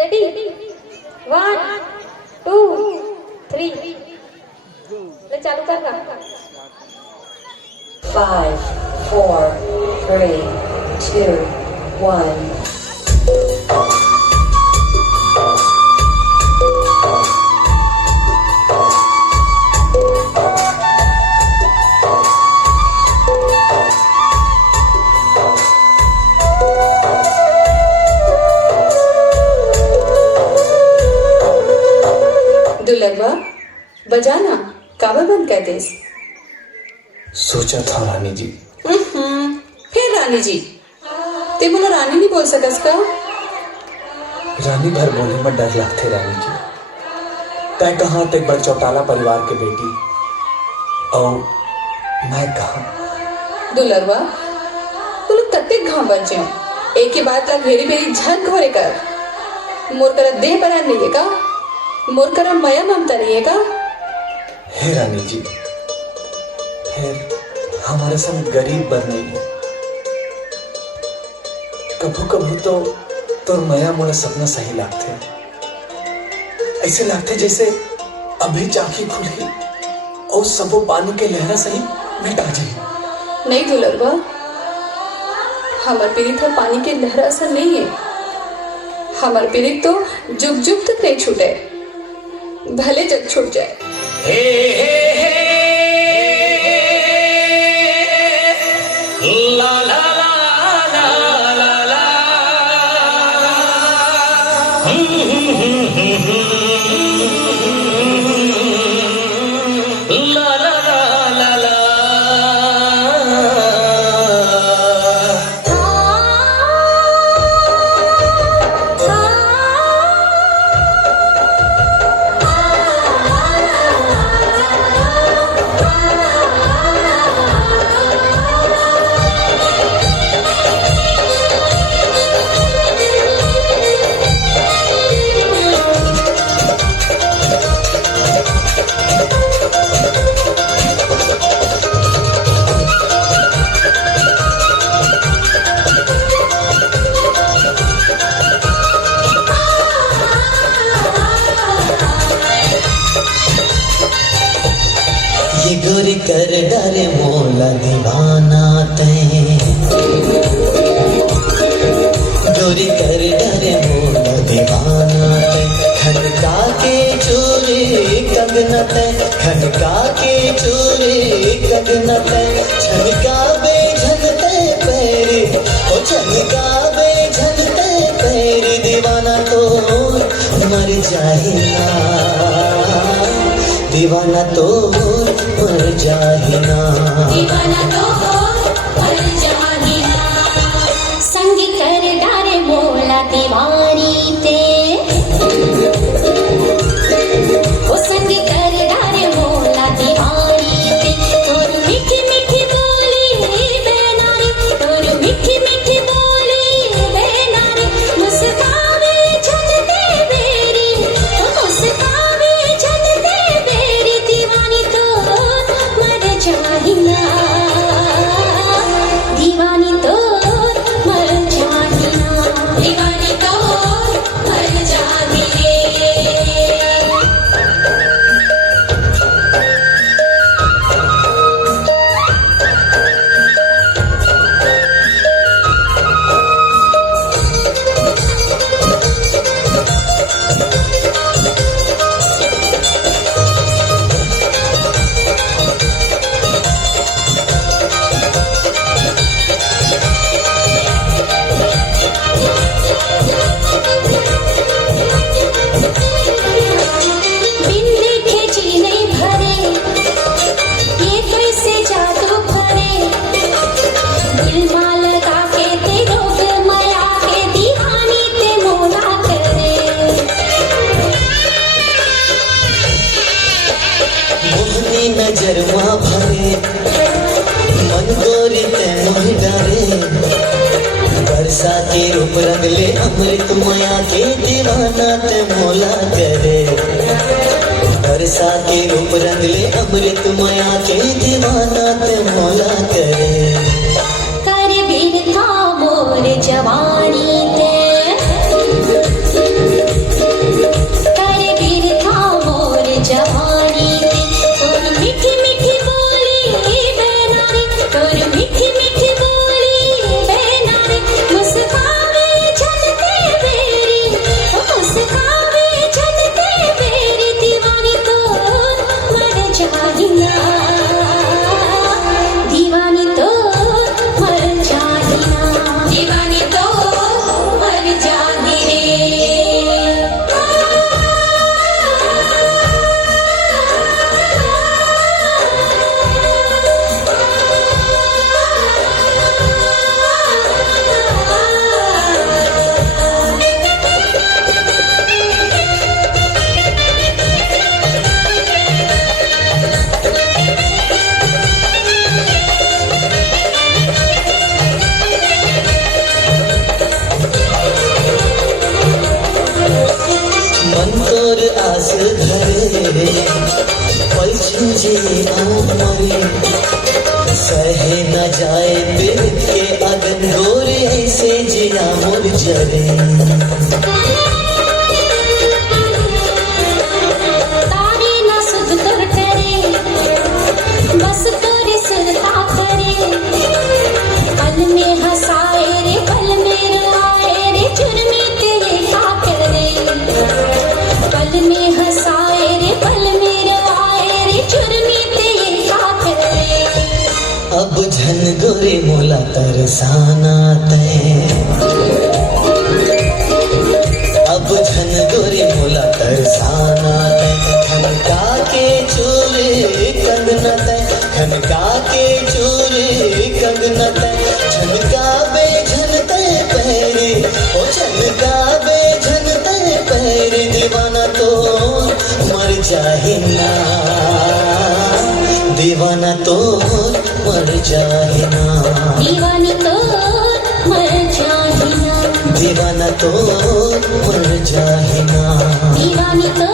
Ready 1 2 3 ले चालू कर ना 5 4 3 2 1 दुलरवा बजाना काबा बंद कर दे। सोचा था रानी जी। फिर रानी जी ते बोला रानी नहीं बोल सकस का। रानी भर बोले में डर लगते रानी जी। तय कहाँ तक बड़ चौटाला परिवार के बेटी और मैं कहा दुलरवा तू लोग तत्ते घाम बच जाओ एक ही बात ला घेरी बेरी झन घोरे कर मोर कर देह बना नहीं है का मोर कर माया ममता नहीं है का। हे रानी जी फिर हमारे संग गरीब बर नहीं है। कभू कभू तो माया मोला सपना सही लागते ऐसे लागते जैसे अभी चाकी खुली और सबो पानी के लहरा सही मिटा जाए। नहीं दुलरवा हमार पीड़ित पानी के लहरा असर नहीं है। हमार पीड़ित तो जुग जुग तक नहीं छूटे भले जग छूट जाए। ला ला ला ला ला ला ला ला ला ला ये गोरी कर डारे मोला दीवाना तैं गोरी कर डारे मोला दीवाना तैं खनका के चोरी कंगना तैं खनका के चोरी कंगना तैं छनका बे झनते पैरी ओ छनका बे झनते पैरी दीवाना तो मर जाहिना दीवाना तो मर जाहिना दीवाना तो मर जाहिना संग कर डारे मोला दीवानी ते ओ संग कर डारे मोला दीवानी ते तोर मीठी मीठी बोली बेनारी तोर मीठी मीठी बोली बेनारी मुस्कावे झलते बेरी मुस्कावे झलते बेरी दीवानी तो मर जाहिना दीवानी तो मर जाहिना दीवानी तो मर जाहिने। बिन देखे जी नहीं भरे ये कैसे जादू करे दिल मा लगा के ते रोग माया के दीवानी ते मोला करे मोहनी नजर माँ भरे मन गोरी ते मोह डारे बरसा के रूप रंगले अमृत माया के दीवाना ते मोला करे बरसा के रूप रंगले अमृत माया के दीवाना ते मोला करे कर बिन था मोर जवानी ते ना दीवानी तो मर जाही ना दीवानी तो मर जाही मन तोर आस धरे पल छिंजे मरे सहे न जाए दिल के अगन गोरे ऐसे जिया मोर जरे तारे ना सुध कर करे बस करे सदा करे पल में हंसाए रे पल में रुलाए रे जुर्मी तेरे का करे पल में हंसाए रे पल में रुलाए रे जुर्मी तेरे का करे अब झन गोरे मोला तरसाना तय अब झन गोरे मोला तरसाना तय खनका के चूरे कंगना तय खनका के चूरे कंगना तय झनका बे झन तय पहरे ओ झनका बे झन तय पहरे दीवाना तो मर जाहे ना दीवाना तो मर जाहे ना दीवानी तो मर जाही ना दीवाना तो मर जाहे ना दीवानी तो